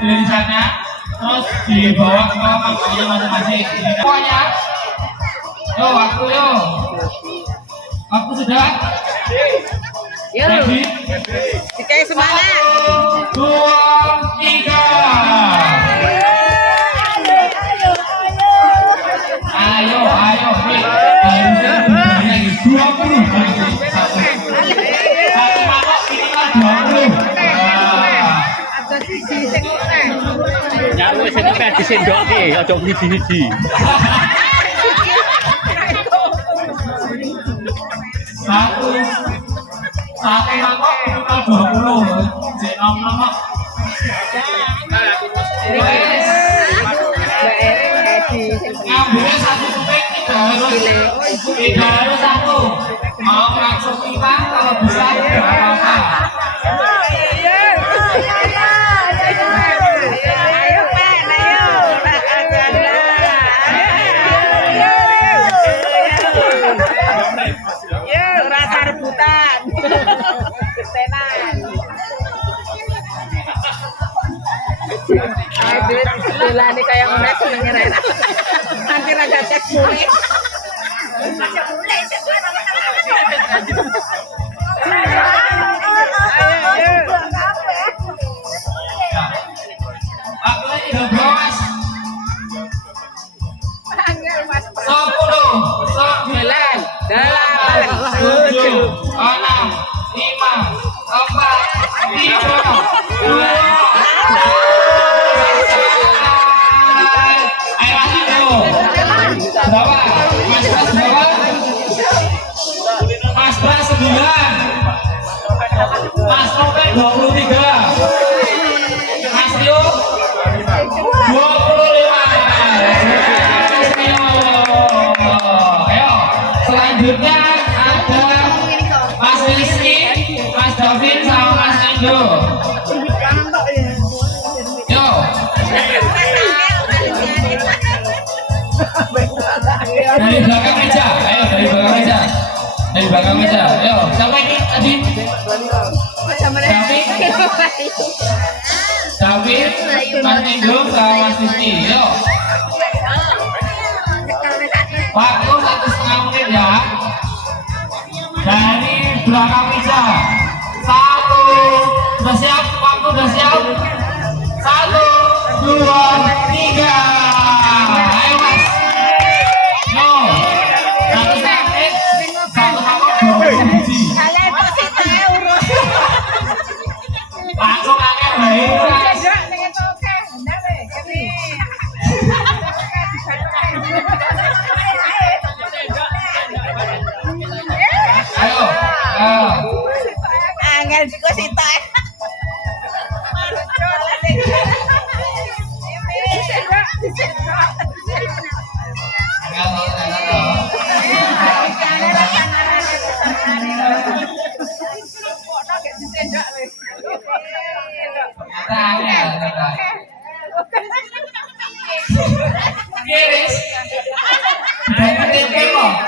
dari sana terus dibawa ke kampungnya masing-masing. Pokoknya, yo waktu yo, waktu sudah. Ready? Kita semangat. 1, 2, 3. Ayo, ayo, harusnya 20. Satu mangkok minimal 20. Ya wis nek disendoke aja widi-widi. Satu mangkok minimal 20. Cek nom-nom. Ngambilnya satu kuping tidak harus satu. Mau langsung 5 kalau bisa tidak apa-apa. Rasa rebutan. Ketenan. Gila nih kayak mulai senengnya Rena. Nanti raga tes mulai. Waktunya 13. 23. Mas Rio 25. Ayo, selanjutnya ada Mas Rizky, Mas David sama Mas Endo. Yo. Dari belakang meja, ayo dari belakang meja. Dari belakang meja. Ayo, siapa ini tadi? David, Mas Endo sama Mas Rizky. Yo. Waktu 1,5 menit ya. Dari belakang meja. 1, udah siap? Waktu udah siap? 1, 2, 3. Ayo Mas. Yo. 1 menit, 1 mangkok 20 biji. Langsung angkat baik Mas. Ayo. Angel juga sita. Kiris. Dapetin kemo.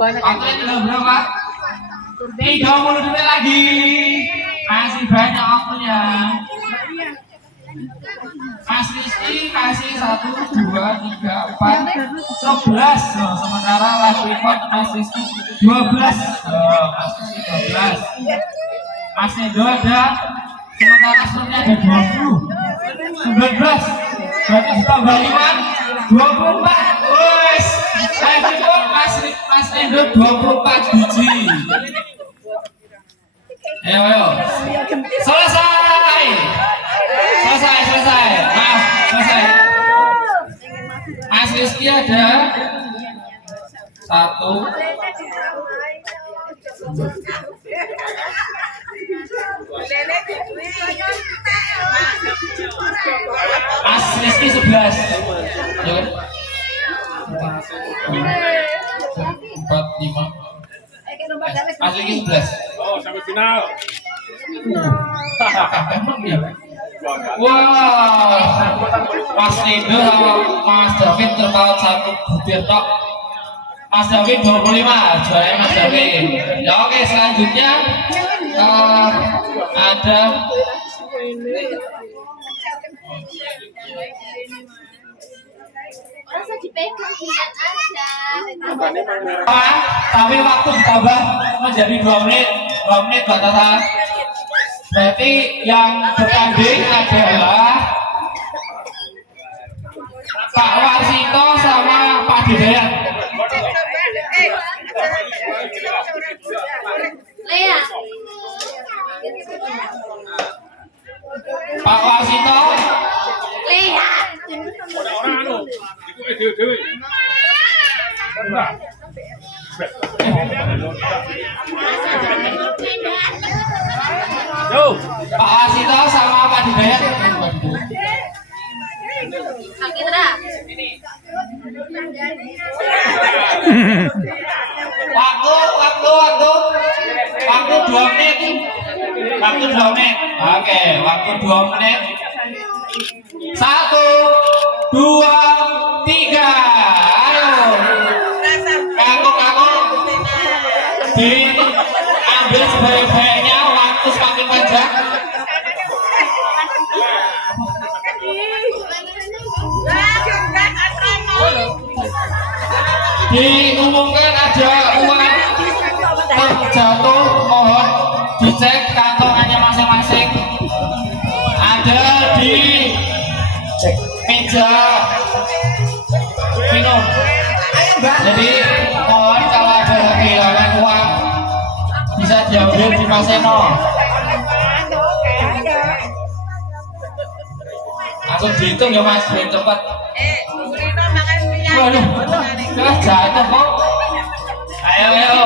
Waktunya tinggal berapa? 30 menit lagi. Masih banyak waktunya. Mas Rizky kasih 1, 2, 3, 4, 11. Oh, sementara last report Mas Rizky 12. Oh, Mas Rizky 12. Mas Endo ada, sementara slotnya ada 20. 19. Berarti ditambah 5, 24. Wes, last report Mas Endo 24 biji. Ayo. Selesai. Maaf, selesai. Mas Rizky ada 1. Mas Rizky 11. Ya kan? 4, 5. Mas Rizky 11. Oh, sampai final. Wah, Mas Nido sama Mas David terpaut 1 butir tok. Mas David 25, juaranya Mas David. Ya oke, selanjutnya ada Rasa dipegang lihat aja. tapi waktu ditambah menjadi 2 menit, 2 menit batasan. Berarti yang bertanding adalah Pak Warsito sama Pak Hidayat. Lea. Pak Warsito, Lea. Orang anu, iku dewe. Yo, Pak Warsito sama Pak Hidayat. Kak Indra. Waktu 2 menit. Waktu 2 menit. Oke, waktu 2 menit. 1, 2, 3. Ayo. Kaku. Diambil sebaik-baiknya, waktu semakin panjang. Diumumkan ada uang terjatuh, mohon dicek kantongannya masing-masing. Ada di meja minum. Jadi mohon kalau ada kehilangan uang bisa diambil di Mas Eno. Langsung dihitung ya Mas, biar cepat. Waduh, jelas jatuh kok. Ayo.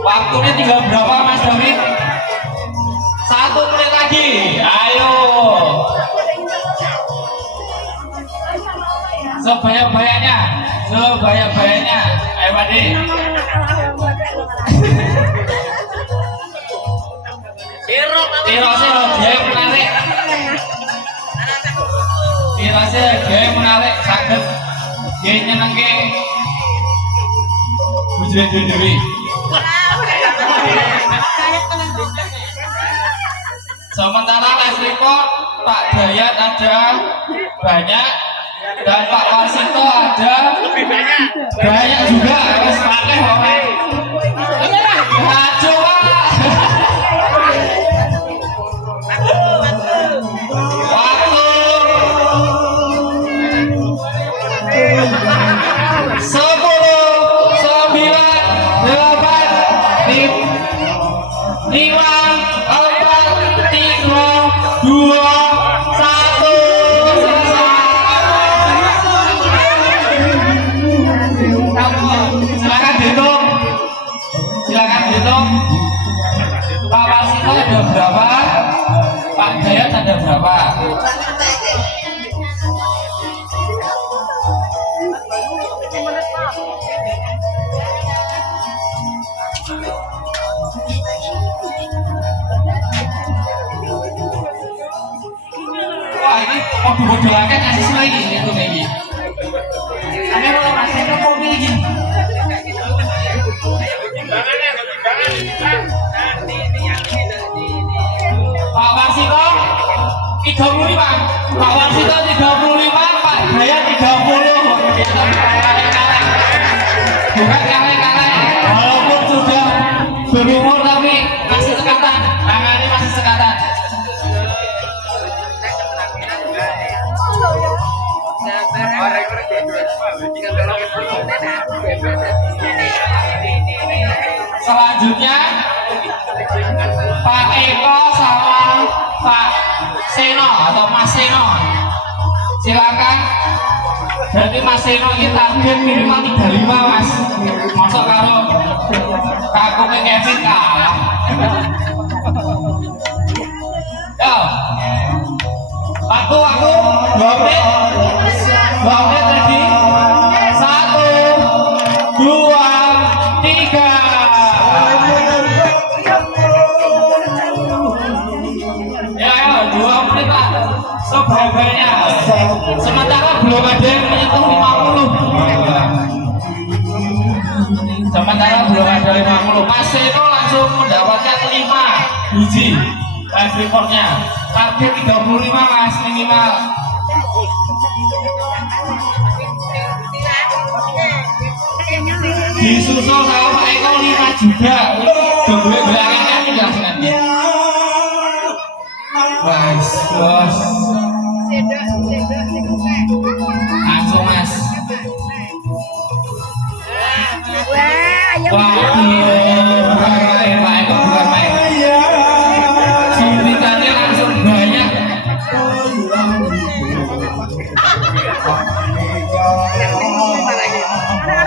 Waktunya tinggal berapa Mas David? 1 menit lagi. Ayo. Sebanyak-banyaknya. Ayo Pak Di. Siro, dia menarik. Dia menarik sakit. Dia nyenengke. Bujre dewi. Sementara Les Report Pak Dayat ada banyak dan Pak Warsito ada banyak juga. Harus pakai orang. Ngaco Pak. Waktu 10, 9, 8, 5, 4, 3, 2, 1. Silakan dihitung. Pak Warsito ada berapa? Pak Dayat ada berapa? Wah ini mau dibodohkan kasih lagi itu lagi. Ini mau masih mau lagi. Pak Warsito 35, Pak Warsito 35, Pak Dayat 30. Bukan kaleng-kaleng, walaupun sudah berumur tapi masih sekatan, tangannya masih sekatan. Selanjutnya Pak Eko sama Pak Seno atau Mas Seno, silakan. Berarti Mas Seno ini target minimal 35 Mas. Masuk kalau kakungnya Kevin kalah. Yo, waktu 2 menit, 2 menit lagi. 1, 2, 3. Ya, 2 menit Pak. Sebanyak. Sementara belum ada yang menyentuh 50. Sementara belum ada 50. Mas Seno langsung mendapatkan 5 biji live reportnya. Target 35 Mas minimal. Disusul sama Pak Eko 5 juga. Dua belakangan juga sengaja. Mas, bos. Langsung Mas. Wah, bukan main Pak Eko, bukan main. Suntikannya langsung banyak.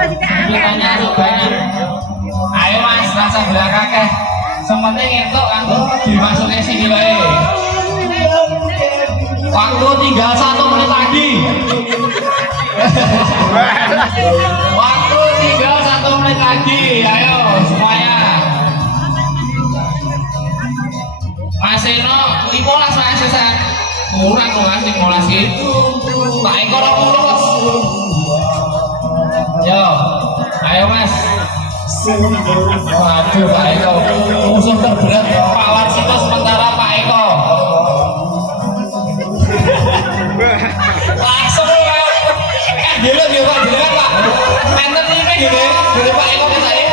Suntikannya langsung banyak. Ayo Mas, rasa belakangnya. Sementing itu langsung dimasukin sini wae. Waktu tinggal 1 menit lagi. Waktu tinggal 1 menit lagi. Ayo semuanya. Mas Seno 15 Mas Susan. Kurang loh Mas 15 itu. Pak Eko 20. Yo, ayo Mas. Waduh Pak Eko, musuh terberat Pak Warsito sementara Pak Eko. Langsung dulu dia Pak, dulu Pak. Enten ini gini, dulu Pak Eko ke saya.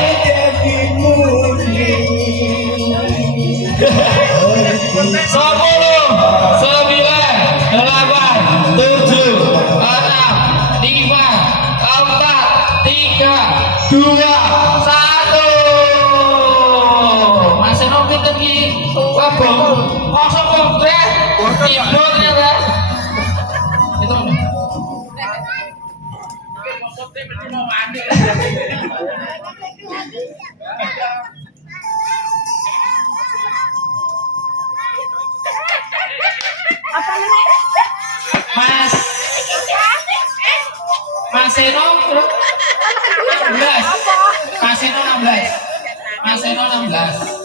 10, 9, 8, 7, 6, 5, 4, 3, 2, 1. Mas Seno pinter ki. Wah, kosong kok, tidur ternyata. Itu Mas Seno 16. Mas Seno 16. Mas Seno 16.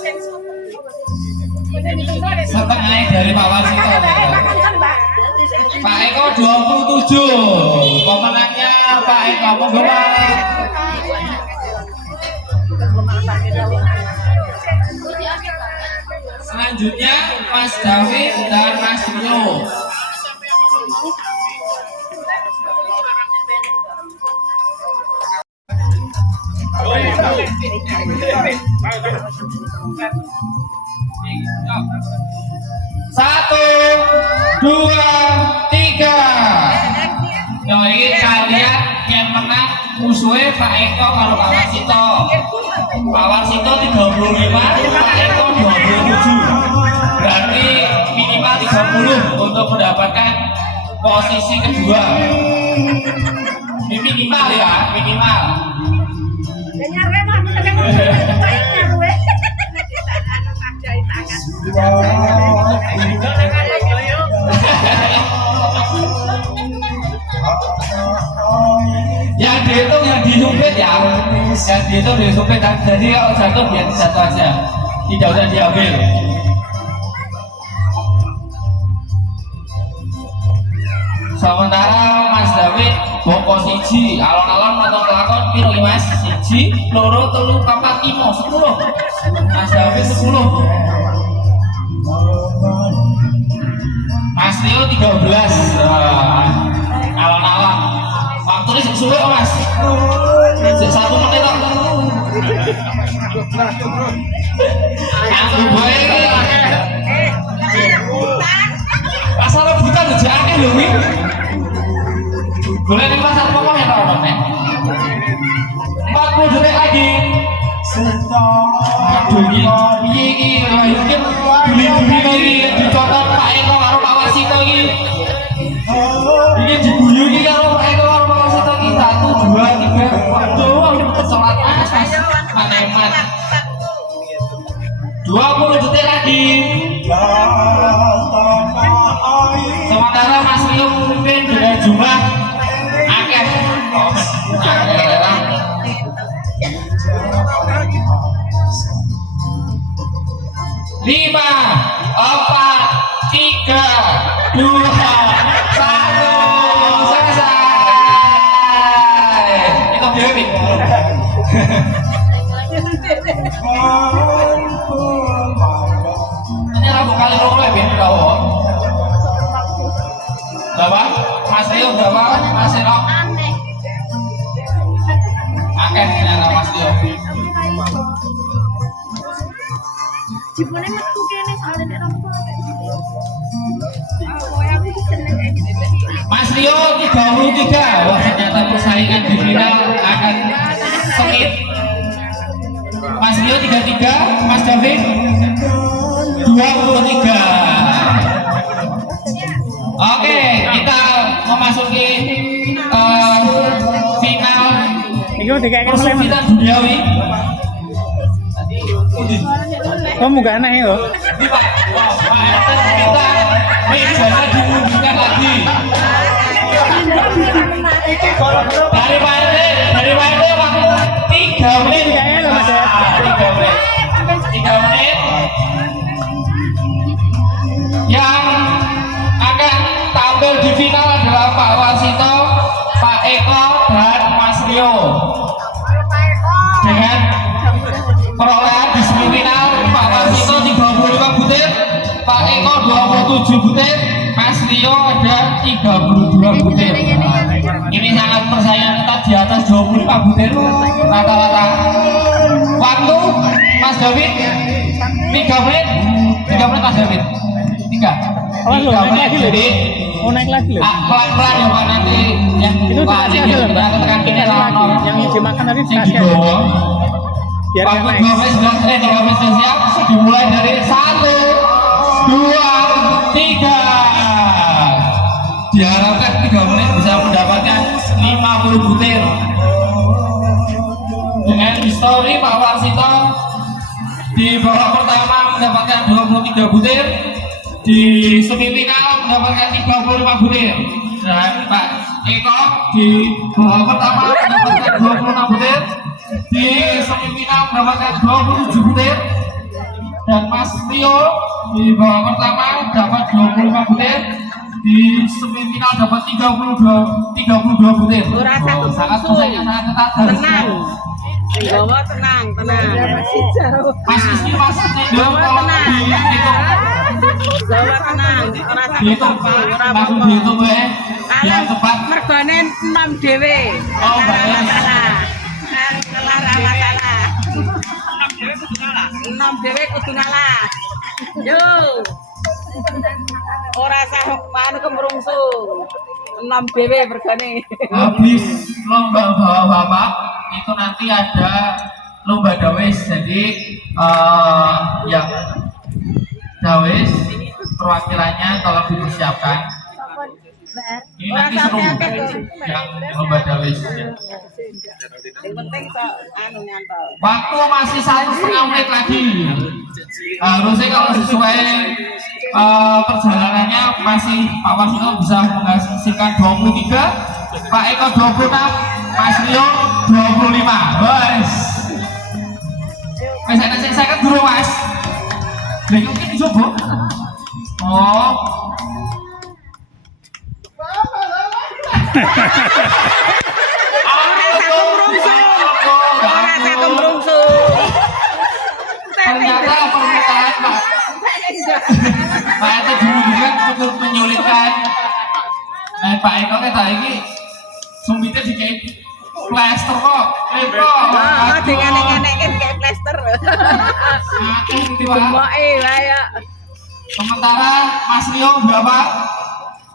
Setengah dari Pak Warsito. Pak Eko 27. Pemenangnya Pak Eko. Monggo Pak. Selanjutnya Mas David dan Mas Rio. Satu, 2, 3. Nah ini kalian yang menang musuhnya Pak Eko kalau Pak Warsito. Pak Warsito 35, Pak Eko 27. Berarti minimal 30 untuk mendapatkan posisi kedua. Ini minimal ya, minimal. Yang dihitung yang disumpit ya, yang dihitung disumpit. Jadi kalau jatuh biar jatuh aja, tidak usah diambil. Sementara Mas David bongko siji, alon-alon atau kelakon piro Mas? Siji, loro, telu, papat, 5, 10. Mas David 10. Mas Rio 13. Alon-alon. Waktunya sesuai Mas. 1 menit kok. Aku gue ini. Asal rebutan aja akeh lho kuwi. Boleh nih Mas apa ya Pak Nek? 40 detik lagi. Aduh iki mungkin beli-beli iki dicontoh Pak Eko karo Pak Warsito iki. Iki diguyu iki karo Pak Eko karo Pak Warsito iki 1, 2, 3. Waduh, pecolat Mas. Maneman. 20 detik lagi. Sementara Mas Rio memimpin dengan jumlah akeh. Lima, 4, 3, 2, 1. Selesai. Dewi. Ini rambut kali rokok ya Ben kau. Berapa? Mas Rio berapa? Mas Rio? Aneh. Akeh ternyata Mas Rio. Jebule metu kene soalnya nek rambut Mas Rio 33. Wah ternyata persaingan di final akan sengit. Mas Rio 33, Mas David 23. Oke, kita memasuki final persempitan duniawi. Kamu gak aneh ya? Ini Pak, kita mejanya dimundurkan lagi. Dari Pak RT waktu 3 menit. 3 menit. Yang akan tampil di final adalah Pak Warsito, Pak Eko, dan Mas Rio. Dengan perolehan di semifinal Pak Warsito 35 butir, Pak Eko 27 butir, Mas Rio ada 32 butir. Ini sangat persaingan ketat di atas 25 butir rata-rata. Waktu Mas David 3 menit Mas David 3 menit. Jadi mau naik lagi loh. pelan-pelan ya Pak, nanti yang Itu dikasih aja loh, Mbak. tekan kini Yang dimakan tadi yang dikasih di aja. bawah. Biar Waktu nggak naik. 12 sudah siap, dimulai dari 1, 2, 3. Diharapkan 3 menit bisa mendapatkan 50 butir. Dengan histori Pak Warsito di babak pertama mendapatkan 23 butir, di semifinal mendapatkan 35 butir, dan Pak Eko di babak pertama mendapatkan 26 butir, di semifinal mendapatkan 27 butir, dan Mas Rio di babak pertama dapat 25 butir, di semifinal dapat 32 butir. Sangat persaingan sangat ketat. Tenang. Bawa tenang. Mas Rizky Mas Cenderung kalau dihitung Bawa tenang. dihitung langsung dihitung ya biar cepat. Mergane 6 dhewe. Oh baik. Salah. 6 dhewe kudu ngalah. Yo. Ora sah anu kemrungsu. 6 dhewe mergane. Habis lomba bapak itu nanti ada lomba dawes, jadi yang dawes perwakilannya tolong dipersiapkan. Ini nanti seru yang lomba dawes. Yang penting kok anu nyantol. Waktu masih 1,5 menit lagi. Harusnya kalau sesuai perjalanannya masih Pak Warsito bisa menghasilkan 23, Pak Eko 26, Mas Rio 25. Bos. Saya kan dulu Mas. Lha mungkin dicoba. Oh. Ternyata permintaan Pak itu dulu juga cukup menyulitkan. Nah Pak Eko kita ini sumbitnya dikait plaster kok, Dengan kayak plaster. Gemoke lah ya. Sementara Mas Rio berapa?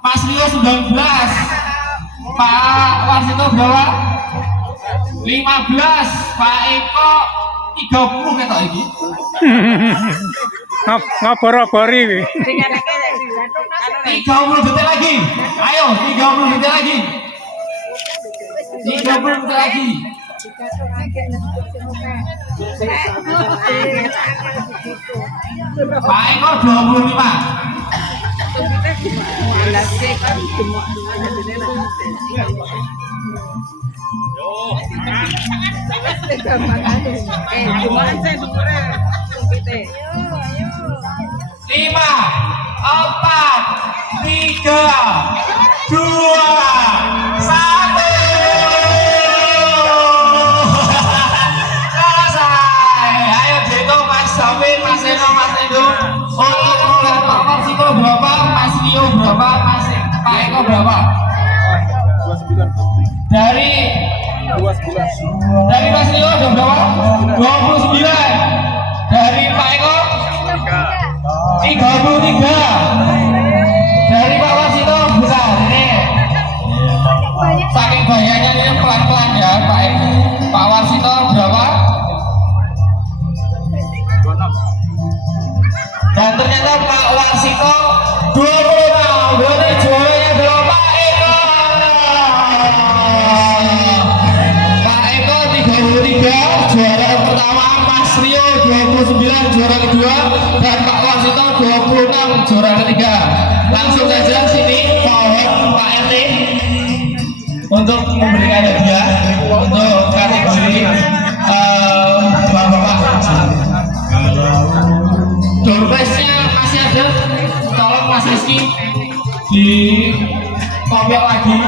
Mas Rio 19, Pak Warsito berapa? 15, Pak Eko 30 kata iki. Ngobor-obori kuwi. 30 detik lagi. Ayo, 30 detik lagi. 30 detik lagi. Pak Eko 25. Lima, 4, 3, 2, 1. Dari Mas Rio ada berapa? 29. Dari Pak Eko 33. Dari Pak Wasito besar ini. Saking banyaknya ini pelan-pelan ya Pak Wasito berapa? Dan ternyata Pak Wasito 26. Berarti juaranya adalah Pak Eko. Pak Eko 33, juara pertama. Mas Rio 29, juara kedua. Dan Pak Wasito 26, juara ketiga. Langsung saja sini mohon Pak RT untuk memberikan hadiah untuk kategori bapak-bapak. Doorpressnya masih ada, tolong Mas Rizky di kopek lagi.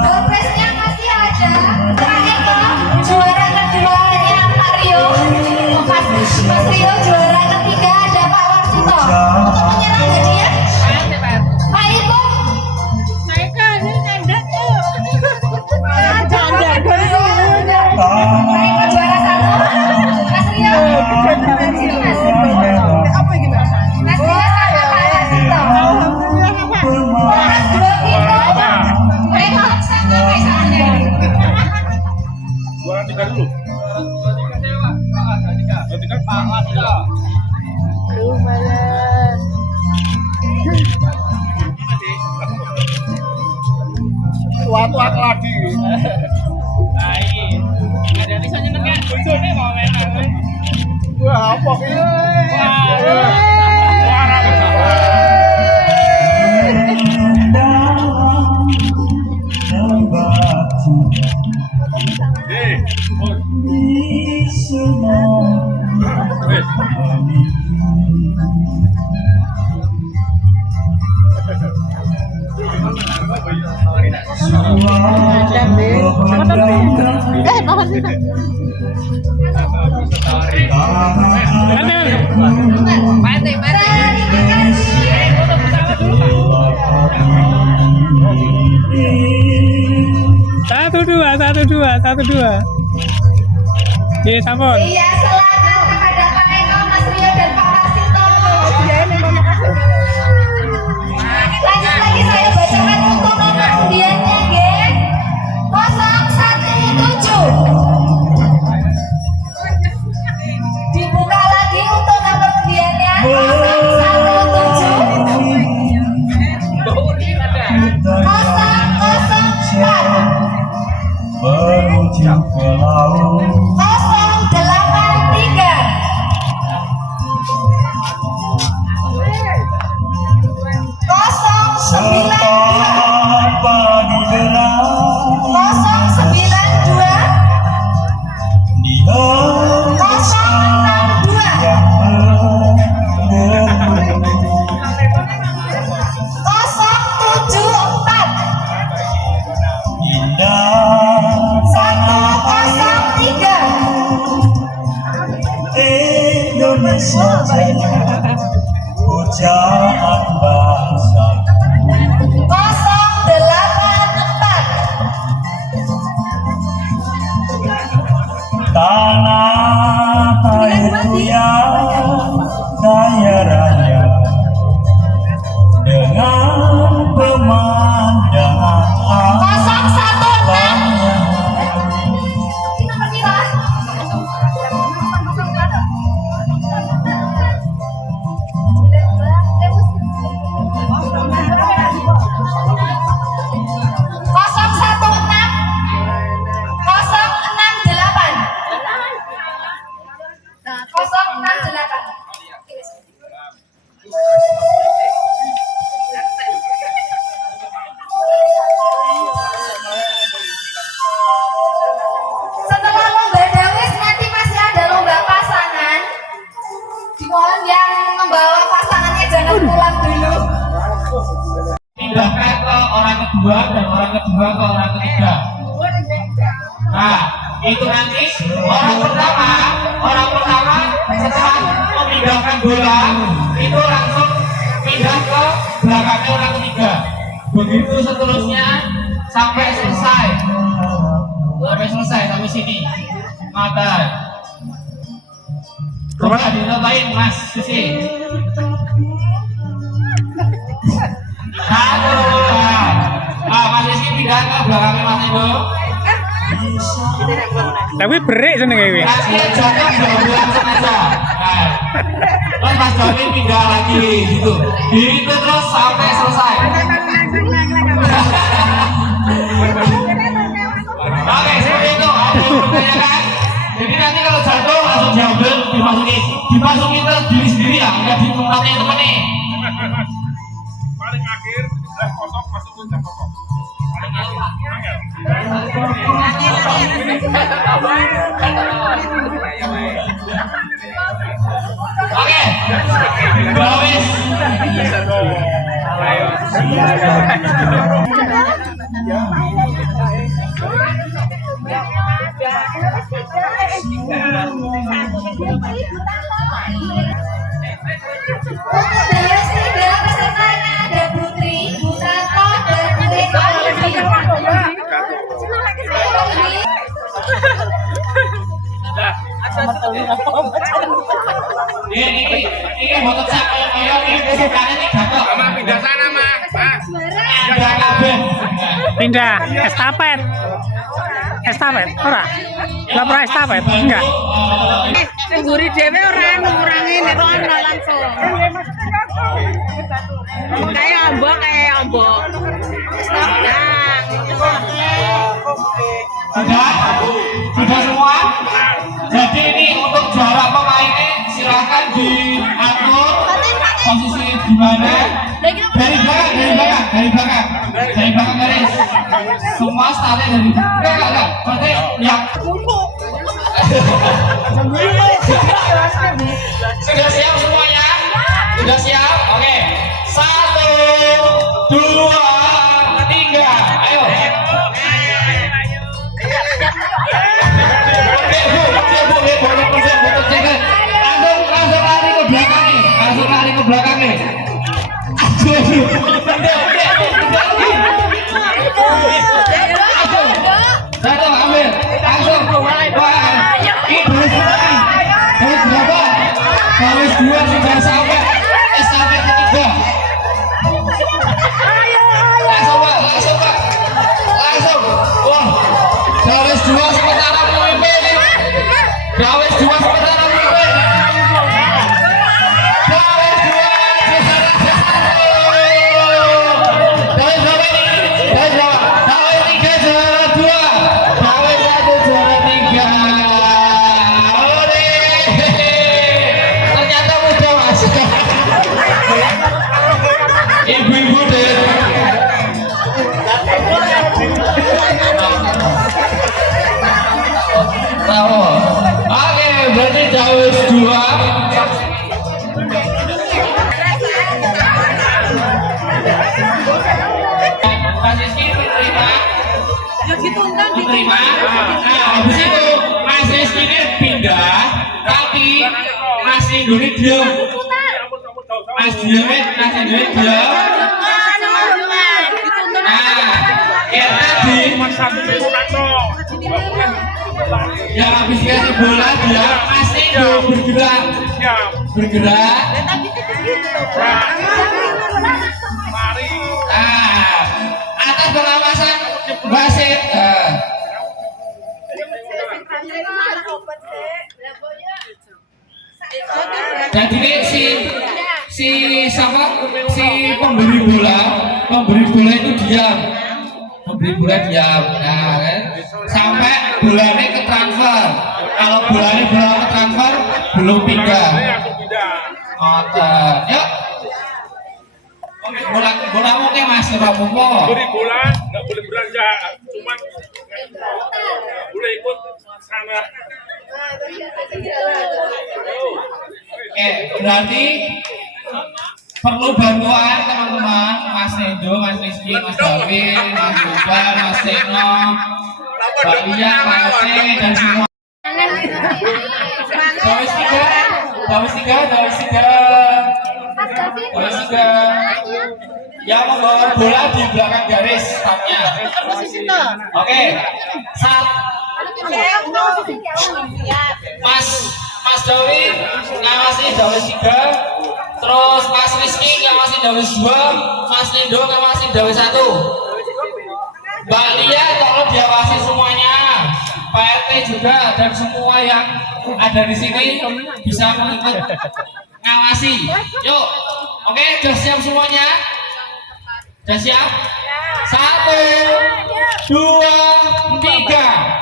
Doorpressnya masih ada. Pak Eko juara keduanya Pak Rio. Mas Rio juara ketiga ada Pak Warsito. Untuk menyerang hadiah Pak Eko. Saya kan ini kandas tuh. Pak Eko juara satu. Mas Rio. Apa gimana? Mas Rio sama Pak Warsito. Mas Bro Eko. Pak Eko sama Pak Sandi. Juara 3 dulu. Lumayan. Suatu lagi. Ada bisa nyeneng kan? Bojone mau main. Wah, apa ini? Satu dua. Iya, sampun. Iya, selamat kepada Pak Eko, Mas Rio dan Pak Warsito. Lanjut lagi saya bacakan untuk nomor undiannya, geng. 017. Dibuka lagi untuk nomor undiannya 017. 004. Menuju ke laut 083. 092. pagi derang 092. di hembusan 062. yang berderu 074. indah tanah 103. Indonesia Jaya pujaan bangsa 084. tanah airku yang kaya raya dengan pemandangan alam 016. yang Ini nomor berapa? Setelah lomba dawis nanti masih ada lomba pasangan. Dimohon yang membawa pasangannya jangan pulang dulu. Pindahkan ke orang kedua dan orang kedua ke orang ketiga. Nah, itu nanti orang pertama setelah memindahkan bola itu langsung pindah ke belakangnya orang ketiga. Begitu seterusnya sampai selesai. Sampai selesai sampai sini. Mata. Coba dinotain Mas Sisi. Satu. Mas Sisi pindah ke belakangnya Mas Edo. Tapi break seneng kayak Kasih Joko dua langsung aja. Terus Mas Joni pindah lagi gitu. Gitu terus sampai selesai. Oke, seperti itu. Ada yang bertanyakan? Jadi nanti kalau jatuh langsung diambil, dimasukin terus diri sendiri ya, nggak di tempatnya temen nih. Paling akhir jam kosong masuk ke jam kosong. Paling akhir. Oke, Bawis. Terus tiga pesertanya ada Putri, Putrato, dan Reko. Ini motor siapa yang ini pesertanya nih jatuh. Sama pindah sana, Mas. Ada kabin. pindah estafet. Estafet, ora? Lah pernah estafet? Enggak. Sing guri dhewe ora ngurangi nek ono langsung. Kayak ombok. Nah, Sudah semua. Jadi ini untuk jarak pemainnya silakan diatur posisi di mana. Dari belakang garis. Semua startnya dari enggak. Berarti yang sudah siap semuanya? Sudah siap? Oke. 1, 2, 3. Ayo. Langsung lari ke belakang nih. Langsung ambil. Langsung. Ini baris berapa? Baris 2 sudah sampai. Estafet ketiga. Langsung Pak. Wah. Baris 2 sementara memimpin. Baris 2 sementara memimpin. Ibu-ibu deh. Tahu. Oke, berarti Dawes 2. Mas Rizky diterima. Nah, habis itu Mas Rizky ini pindah, tapi Mas Induri diam. Mas Induri diam. Nah, yang tadi yang habis dikasih bola dia Mas Indo bergerak. Atas pengawasan wasit. Jadi si pemberi bola itu diam. Nah, kan? Sampai bolanya ke transfer. Kalau bolanya belum ke transfer, belum pindah. Yuk. Bola mungkin Mas Rapopo. Beri bola, nggak boleh beranjak, cuman boleh ikut sana. Berarti perlu bantuan teman-teman, Mas Nendo, Mas Rizky, Mas David, Mas Ruban, Mas Seno, Mbak Lia, Pak Ate, dan semua. Dawes 3. Garis 3. Yang membawa bola di belakang garis startnya. Oke. Mas Dawi ngawasi Dawis 3. Terus Mas Rizky ngawasi Dawis 2. Mas Lindo ngawasi Dawis 1. Mbak Lia tolong diawasi semuanya. Pak RT juga dan semua yang ada di sini bisa mengikut ngawasi. Yuk, oke, sudah siap semuanya? Sudah siap? 1, 2, 3.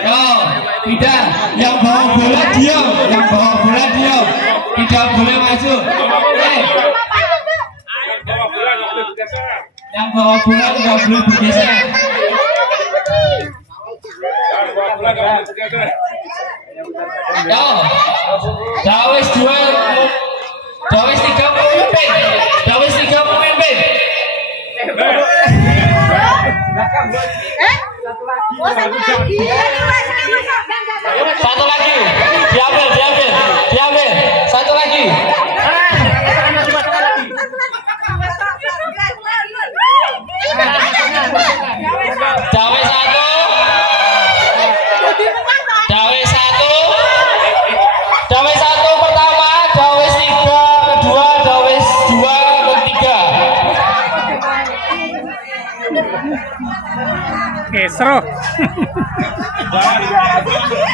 Yo, tidak, yang bawa bola diam, yang bawa bola diam, tidak boleh maju. Yang bawa bola tidak boleh bergeser. Yo, Dawis 2, Dawis 3 memimpin, Dawis 3 memimpin. Satu lagi, diambil, satu lagi. Dawis 1, Dawis 1 pertama, Dawis 3 kedua, Dawis 2 ketiga. Seru.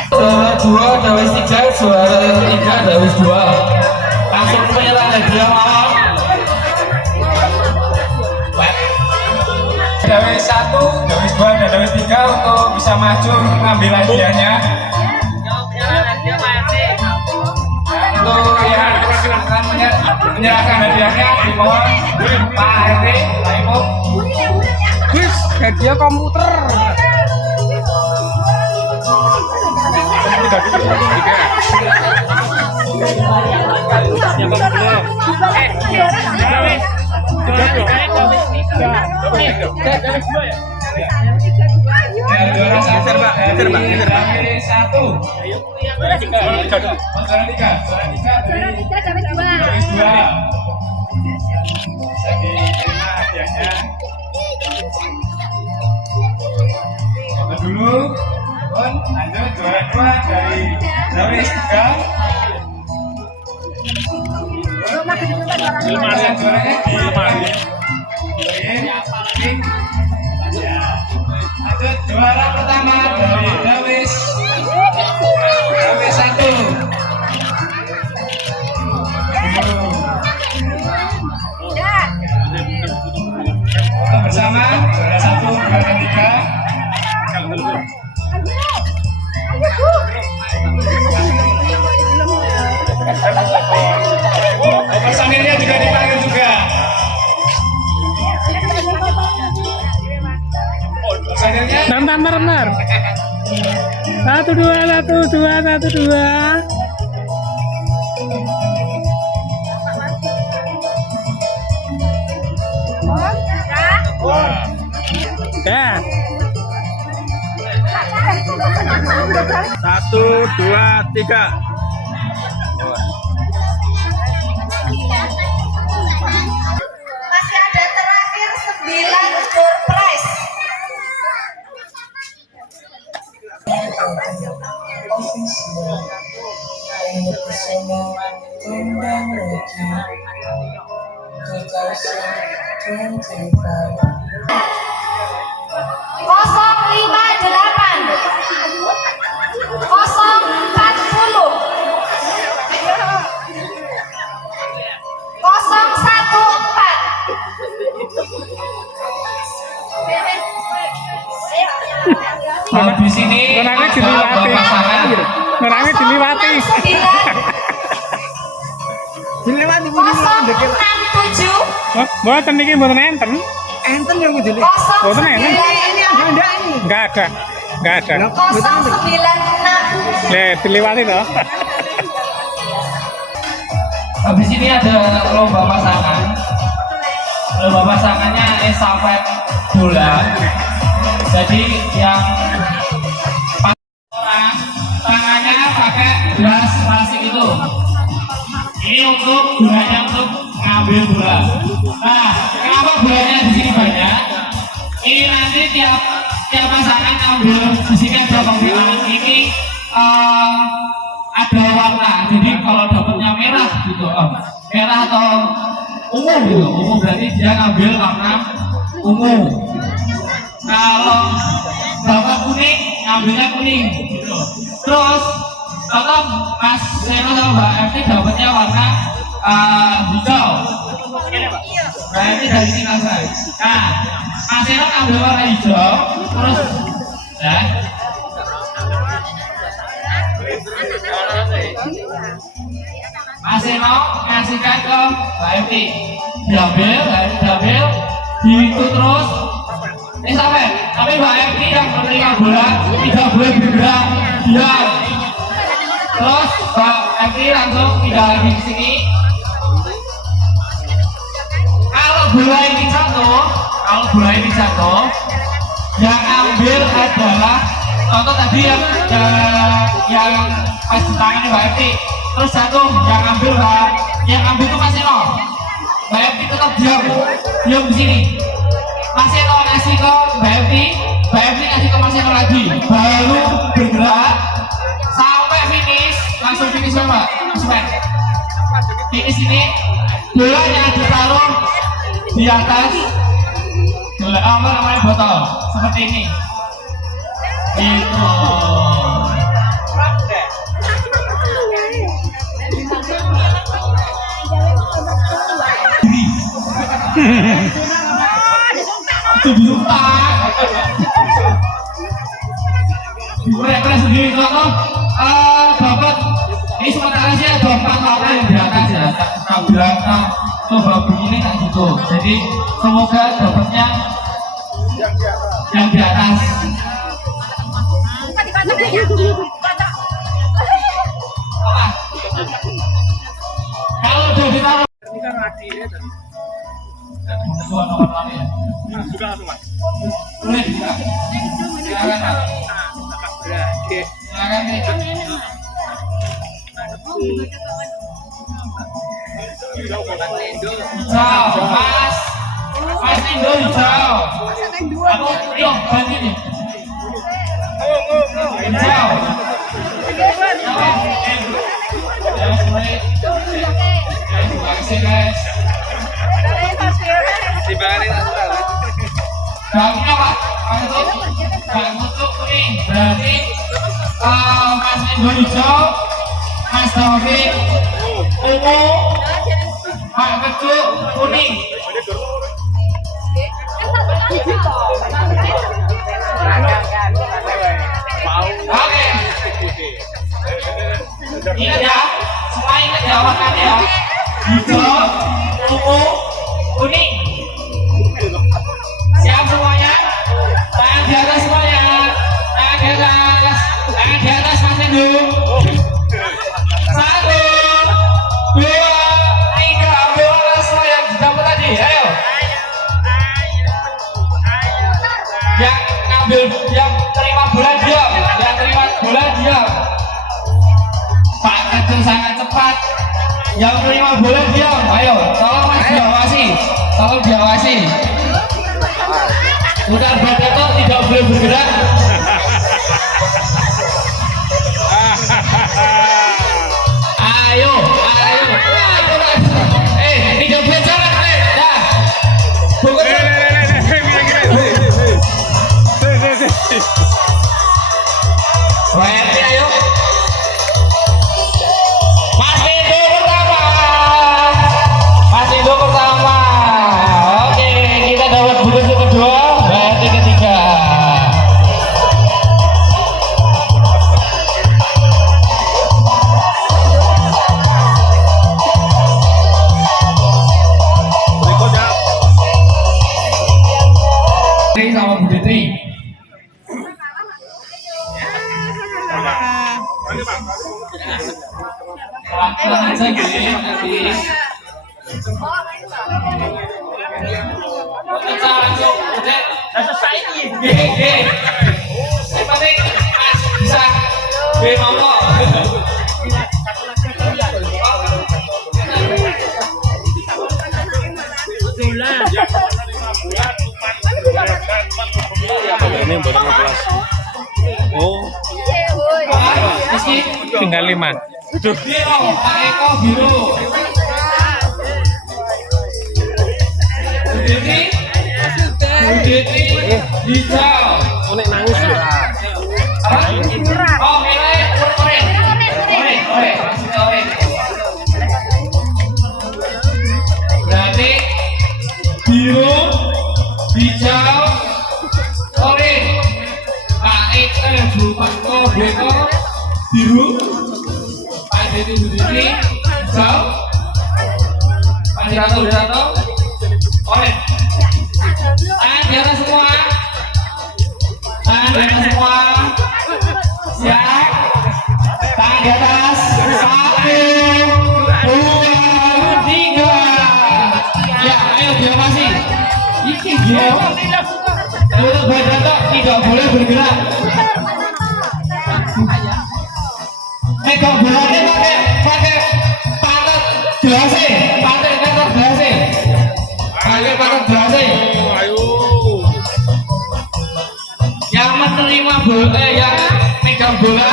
Juara 2, Dawis 3, juara 3, Dawis 2. Langsung penyerang hadiah malam. Dawis 1, Dawis 2, dan Dawis 3 untuk bisa maju mengambil hadiahnya. Untuk yang akan menyerahkan hadiahnya dimohon Pak RT, Pak Ibu. Guys, hadiah komputer. Juara 1, Dawis 1. Juara 3 Dawis 2. Bisa diterima hadiahnya. Coba dulu. Lanjut juara 2 dari Dawis 3. Juaranya di lemari. Lanjut juara pertama dari Dawis 1. Foto bersama juara 1, juara 3. Personilnya juga dipanggil juga. Personilnya. Bentar. 1, 2. Ya. 1, 2, 3. Masih ada terakhir 9 door prize. Kosong 58 040 014. Habis ini Menangnya diliwati. Menangnya diliwati. 067 Mboten niki mboten enten. Enten yang ngudeli. 096 Enggak ada. 096. Diliwati toh. Habis ini ada lomba pasangan. Lomba pasangannya estafet bola. Jadi yang orang tangannya Ini untuk gunanya untuk ngambil bola. Nah, kenapa bolanya di sini banyak? Ini nanti tiap pasangan ngambil di sini ada pembelaan ini ada warna. Jadi kalau dapatnya merah gitu, merah atau ungu gitu, ungu berarti dia ngambil warna ungu. Kalau dapat kuning, ngambilnya kuning gitu. Terus contoh Mas Seno sama Mbak Evi dapatnya warna hijau. Berarti dari sini langsung. Nah, Mas Seno ngambil warna hijau, terus ya. Mas Seno ngasihkan ke Mbak Evi, diambil, dihitu terus. Tapi Mbak Evi yang menerima bola tidak boleh bergerak, diam. Terus Mbak Evi langsung tidak lagi ke sini. Kalau bola ini jatuh, yang ambil adalah contoh tadi yang pas di tangan Mbak Evi, terus jatuh, yang ambil itu Mas Seno. Mbak Evi tetap diam di sini. Mas Seno ngasih ke Mbak Evi ngasih ke Mas Seno lagi, baru bergerak sampai finish, langsung finish Mbak. Finish ini bolanya ditaruh di atas botol seperti ini. Itu. Mereka sendiri contoh dapat ini sementara sih ada 4 lawan yang di atas ya. Tak bilang coba begini tak gitu. Jadi semoga dapatnya yang di atas. Kalau udah ditaruh boleh juga. Silakan nih. Hijau, Mas Indo hijau. Aku yuk ganti nih. Hijau. Terima kasih guys. Daunnya Pak, untuk kuning. Berarti Mas Indo hijau, Mas Taufik ungu, Pak Kecu kuning. Oke. Ingat ya, semua ingat ya warnanya. Hijau, ungu, kuning. Siap semuanya? Tangan di atas semuanya. Tangan di atas. Tangan di atas Mas Endo. 1, 2, 3. Ambil bola semua yang didapat tadi. Ayo. Yang terima bola diam. Yang terima bola diam. Pak Ketul sangat cepat. Yang terima bola diam. Ayo, tolong Mas diawasi. Tolong diawasi. Bukan berarti tidak boleh bergerak. Ayo. Tidak boleh jalan. Dah. WRT ayo. Mas Indo pertama. Oke, kita dapat bonus kedua. WRT ketiga. Ini sama Bu Detri. Pelan-pelan aja gitu nanti. Kita langsung udah selesai nih. Yang penting bisa ngomong. Yang mana 5 bulan cuma Ini baru 15. Oh, Rizky, tinggal 5. biru, Pak Eko biru. Budini, hijau. Onek nangis loh. Apa? Oh, merah, orange. Maksudnya orange. Berarti biru, hijau, orange. Pak Eko biru, Pak Dedi Budini hijau, Pak Dirato orange. Tangan di atas semua. Siap. Tangan di atas. 1, 2, 3. Ya, ayo diawasi. Iki dia. Untuk badan tok tidak boleh bergerak. Megang bolanya pakai pantat gelasnya. Pakai pantat gelasnya. ayo. Yang menerima bola, yang megang bola,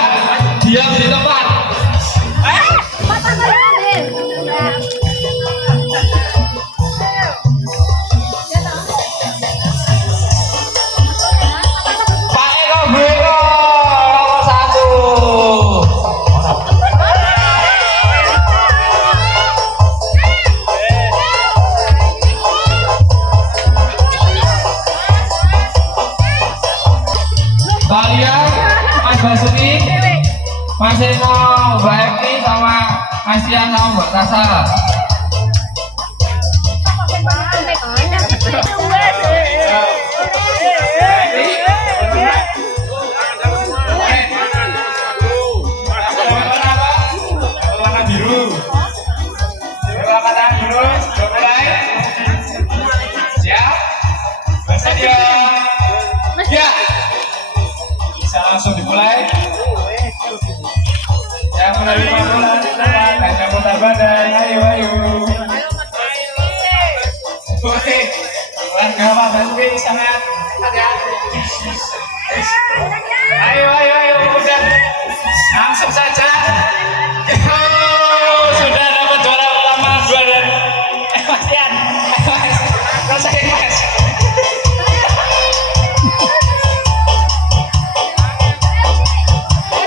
diam di tempat. Pak Eko Beko nomor 1. Kalian Mas Basuki, Mas Eno, Mbak Eki sama Mas Ian sama Mbak Tasa. Warna biru. Warna biru. Mulai. Siap. Bersedia. Ya. Bisa langsung dimulai. Yang menerima bola di depan hanya putar badan. Ayo. Oke. Keluarga Pak Basuki sangat hati-hati. Ayo, udah. Langsung saja. Sudah dapat juara utama 2 dan Mas Ian. Rasain Mas.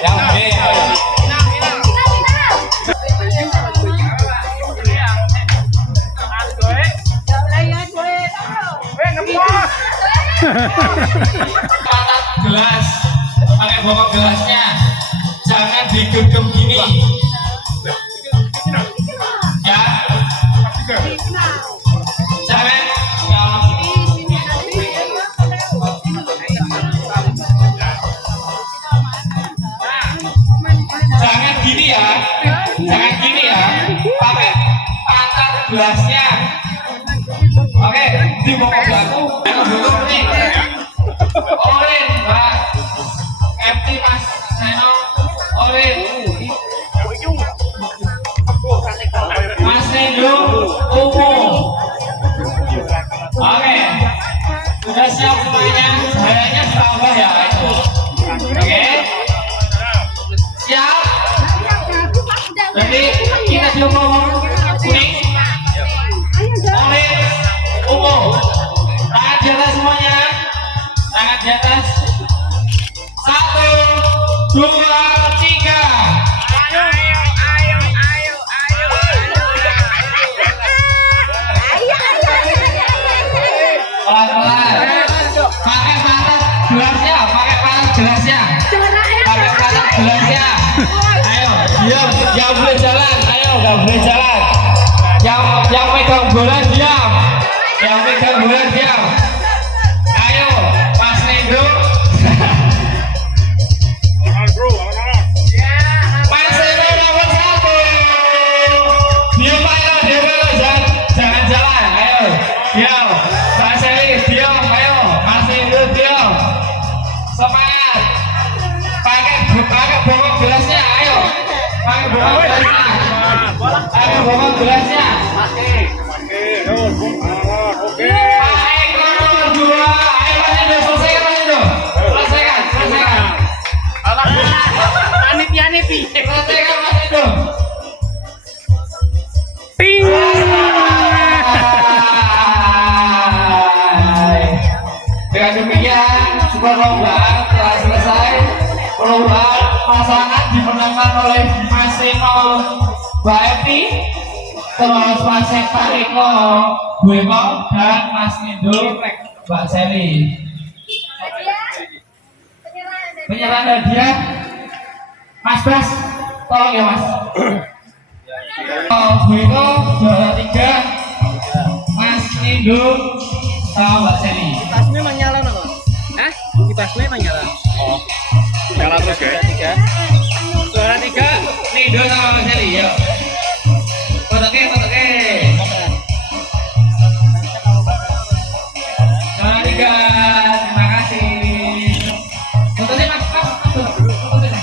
Yang B. Pantat gelas, pakai bawah gelasnya, jangan digegem gini. Ya, jangan. Jangan gini ya, pakai pantat gelasnya. Oke, di bawah gelasku. Oren, Mbak. FT Mas Seno, Oren. Mas Nendo, ungu. Oke, sudah siap semuanya. Sayangnya tambah ya itu. Oke, siap. Jadi kita coba kuning, orange, ungu. Tangan di atas semuanya. Tangan di atas. 1, 2, 3. Pelan-pelan. Pakai pantat gelasnya. Ayo, diam. Yang boleh jalan. Ayo, nggak boleh jalan. Yang megang bola diam. Ayo, Mas Nendo. Mas Nendo nomor 1. Diam Pak, jangan jalan. Ayo, diam. Pak Seli, diam. Ayo, Mas Nendo diam. Semangat. Pakai bawah gelasnya. Ayo, pakai bawah gelasnya. Oke. perlombaan telah selesai. Perlombaan pasangan dimenangkan oleh Mas Seno Mbak Eti, terus Mas Pak Eko Bu Eko, dan Mas Indo Mbak Seli. Penyerahan hadiah Mas Bas, tolong ya Mas. Bu Eko juara 3, Mas Indo sama Mbak Seli. Kipasnya emang nyala no? Hah? Kipasnya emang nyala? Oh. Nyala terus ya? Juara 3 Nido sama Mbak Seli, yuk. Fotoke. Juara 3, terima kasih. Fotonya Mas, fotonya.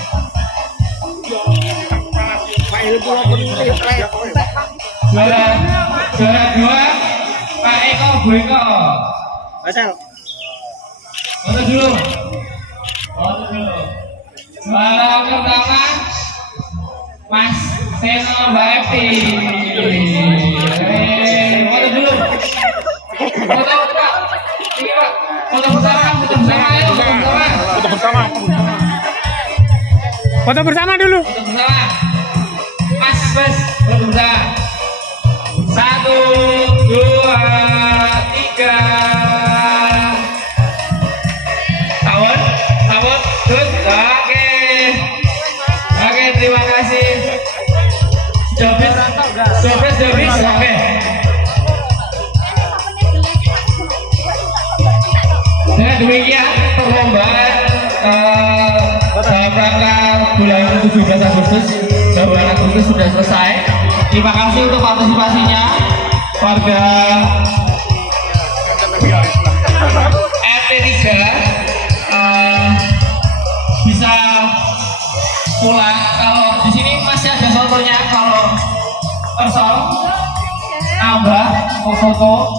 Juara 2 Pak Eko Bu Eko. Asal. Foto dulu. Juara pertama Mas Seno Mbak Eti. Foto dulu. Foto Pak. Ini Pak. Foto bersama ayo. Foto bersama. Foto bersama dulu. Foto bersama. Mas Bas, foto bersama. 1, 2, 3. Tahun, terus, oke, terima kasih. Jobis, oke. Dengan demikian perlombaan dalam rangka bulan 17 Agustus sudah selesai. Terima kasih untuk partisipasinya warga RT 3. Bisa pulang kalau di sini masih ada sotonya, kalau tersol nambah foto